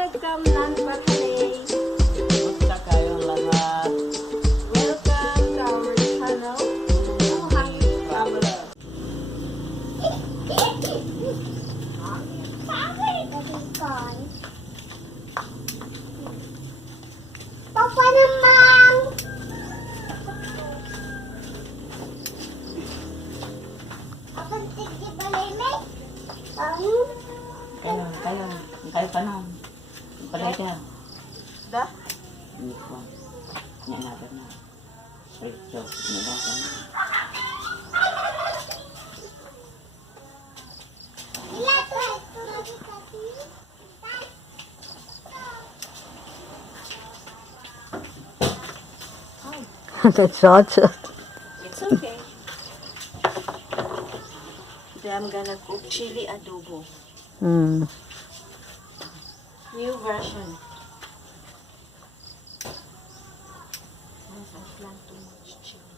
Assalamualaikum non-Batalay. Kumusta kayong lahat? Welcome to our channel, TwoHungry Traveler. Papa naman! Apang tigil balay may? Kayo pa nung. Palay ka. Da? Hindi ko. Yan natin na. Sweet sauce. Hindi natin. That's hot. It's okay. Today I'm gonna cook chili adobo. Mm. New version. Yes, I plan too much chili.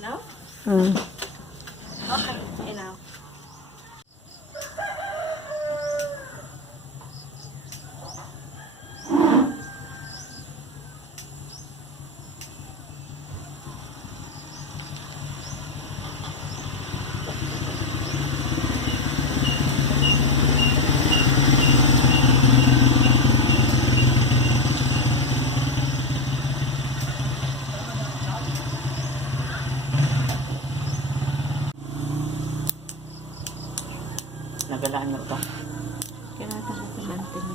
Enough? Mm. Okay, enough. Nagalaan nyo ito. Kaya natin natin banting.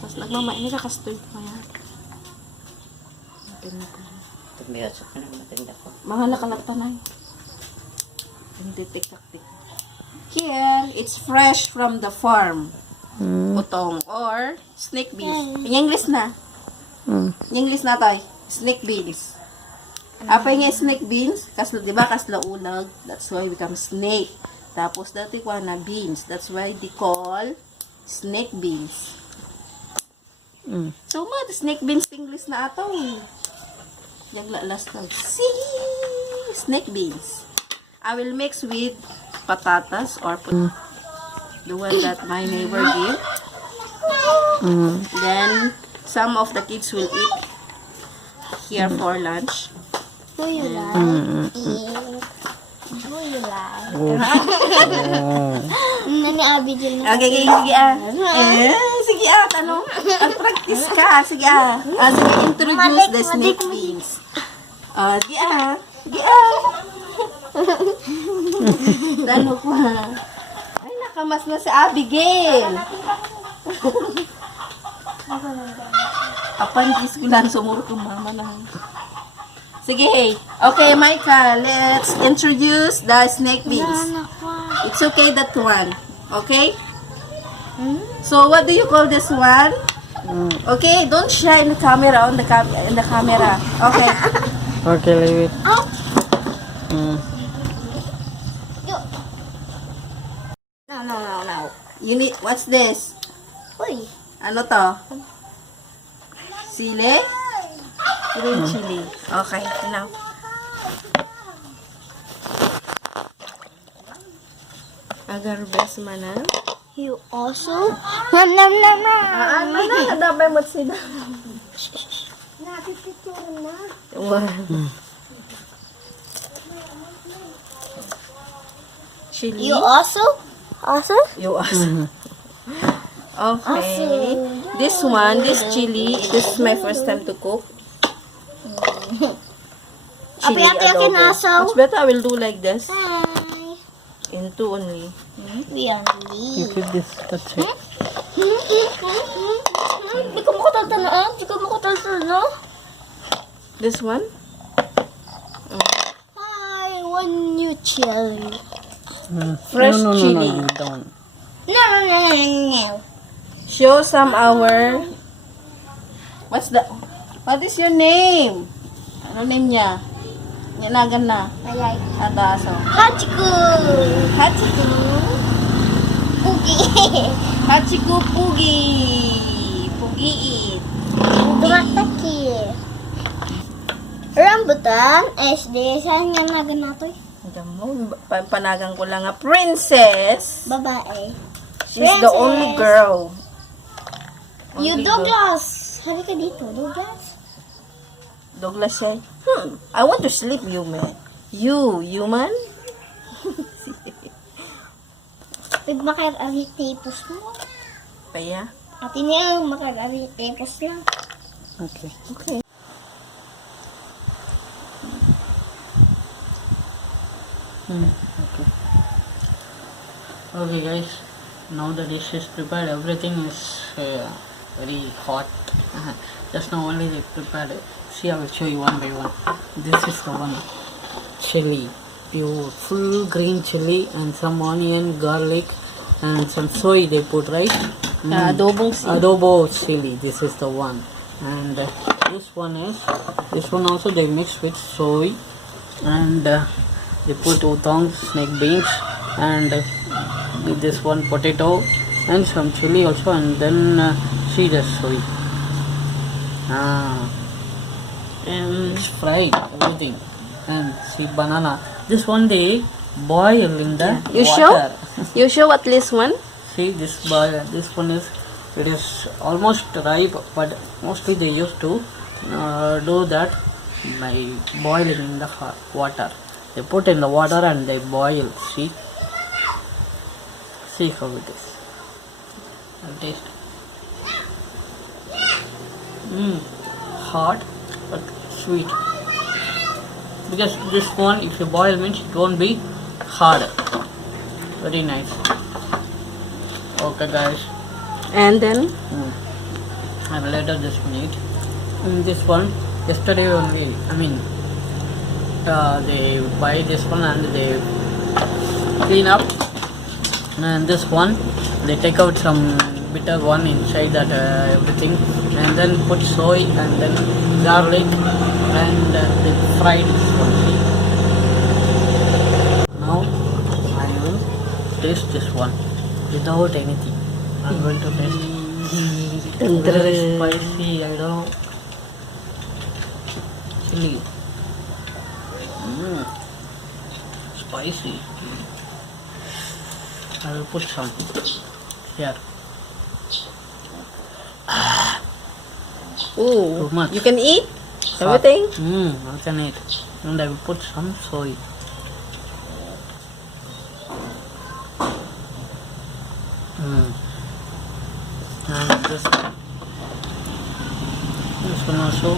Kasi nagmamain ka kastoy pa yan. Banting natin. Tumiyasok ka na matinda ko. Mga nakalagtanay. Hindi tikak-tik. Here, it's fresh from the farm. Mm. Utong or snake beans. In English na. Mm. In English na tayo. Snake beans. Apa yung snake beans? Kaslo, di ba? Kaslo ulag. That's why become snake. Tapos dati ko na beans. That's why they call snake beans. Mm. So, snake beans English na ato eh. Yagla last time. See? Snake beans. I will mix with patatas or the one that my neighbor gave. Mm. Then, some of the kids will eat here for lunch. Do you like Mm. it? Do you like? Oh. Nani abi dyan na. Okay, sige ah. Sige ah, tanong. Practice ka. Sige ah. Sige, introduce the snake beans. Sige ah. Sige ah. Tanong ko ha. Ay, nakamas na si Abigail. Apan, gis ko lang sumuro kong mama na. Sige. Okay, Micah, let's introduce the snake beans. It's okay, that one. Okay? So, what do you call this one? Okay, don't shine the camera on the camera. Okay. Okay, leave it. Mm. No. You need, what's this? Uy. Ano to? Sili? Green chilli. Okay, now. Agar best mana? You also? Nam nam nam nam. Ano na? Dabay mo sila. Napipicture na. Chili. You also? Also? You also. Okay. This one, this chili, this is my first time to cook. Chili Ate, adobo. also? Much better I will do like this. Hi. In two only. We You only. keep this. That's it. Di ko makataltanaan. Di ko makataltanaan. This one? Hi, one new chili. Mm. Fresh no, chili. No, don't. No. Show some our... What's the... What is your name? Ano name niya? Ninagan na. Ayay. Ataso. Hachiku! Hachiku. Pugi! Hachiku Pugi. Pugi. Dumataki. Rambutan, SD. Saan nga nagan nato eh? Alam mo, panagang ko lang nga. Princess. Babae. She's the only girl. You Only girl. Douglas! Hari ka dito, Douglas. Douglas siya. I want to sleep, you man. You, human? Pag makar-ari tapos mo. Kaya? Ati niya, makar-ari tapos lang. Okay. Okay. Okay. Okay, guys. Now the dish is prepared. Everything is very hot. Just now only they prepared it. See, I will show you one by one. This is the one. Chili. Pure full green chili and some onion, garlic and some soy they put, right? Adobong Chilli. Adobong Chilli. This is the one. And this one also they mix with soy and they put utong, snake beans and with this one potato and some chili also, and then see the soy. And it's fried everything. And see banana. This one they boil in the You water. You show at least one? See this boil. This one is almost ripe, but mostly they used to do that by boiling in the hot water. They put in the water and they boil. See how it is. I'll taste. Hot but sweet. Because this one, if you boil means it won't be hard. Very nice. Okay, guys. And then? I will later this one eat. This one yesterday only. They buy this one and they clean up. And this one they take out some bitter one inside that everything, and then put soy and then garlic and they fry this one. Now I will taste this one without anything. I'm going to taste. Very spicy, I don't know. Chili. Spicy. I will put some here. Ooh. Too much. You can eat everything? I can eat. And I will put some soy. And this one also.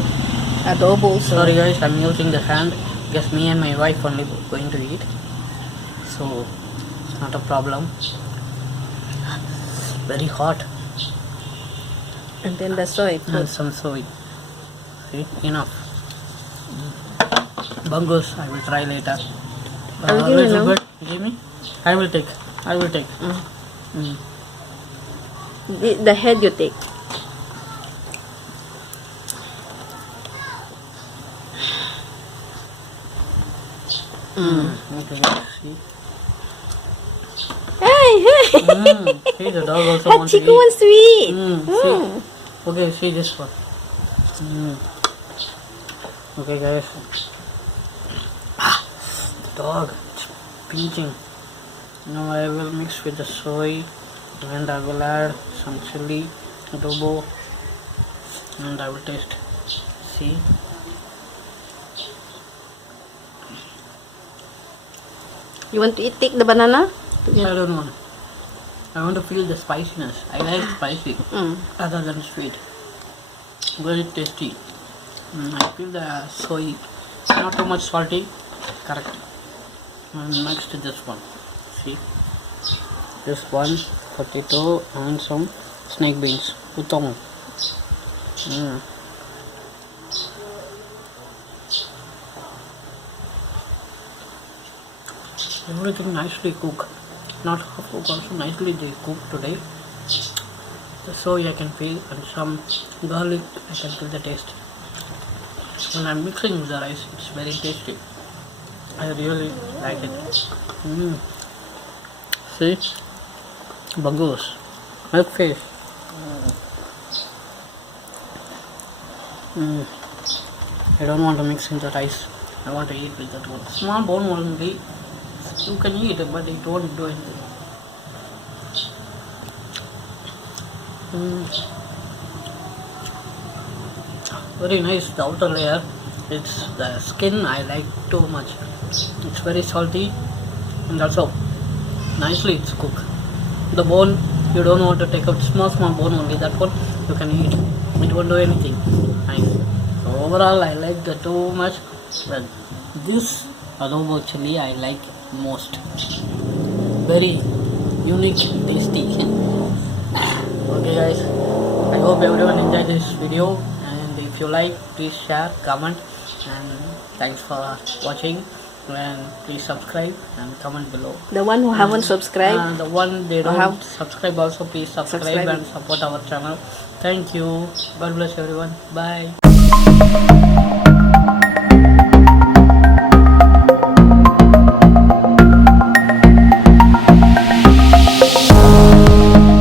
Adobo. Sorry guys, I'm using the hand because me and my wife only going to eat. So it's not a problem. Very hot. And then the soy. And some soy. See, enough. Bangus, I will try later. I will give you little now. bit. Give me. I will take. The head you take. Okay, see. Hey! See, the dog also wants to Chico eat. wants to eat. See. Okay, see this one. Okay, guys. The dog, it's pinching. Now I will mix with the soy and I will add some chili, adobo, and I will taste. See. You want to eat? Take the banana? Yeah, I don't want. I want to feel the spiciness. I like spicy other than sweet. Very tasty. I feel the soy, not too much salty. Correct. And next to this one. See, this one potato and some snake beans. Utong. Everything nicely cooked. Not half cooked, also nicely they cooked today. The soy I can feel and some garlic I can feel the taste. when I'm mixing with the rice, it's very tasty. I really like it. See? Bangus. Milk fish. I don't want to mix in the rice. I want to eat with that one. Small bone only. You can eat it, but it won't do anything. Very nice, the outer layer. It's the skin I like too much. It's very salty and also nicely it's cooked. The bone you don't want to take out, small bone only, that one you can eat. It won't do anything. Nice. So overall I like the too much, but this Adobong Chilli I like most. Very unique, tasty. Okay guys, I hope everyone enjoyed this video, and if you like, please share, comment, and thanks for watching, and please subscribe and comment below. The one who haven't subscribed, The one they don't have- subscribe also, please subscribe Subscribe. and support our channel. Thank you. God bless everyone. Bye.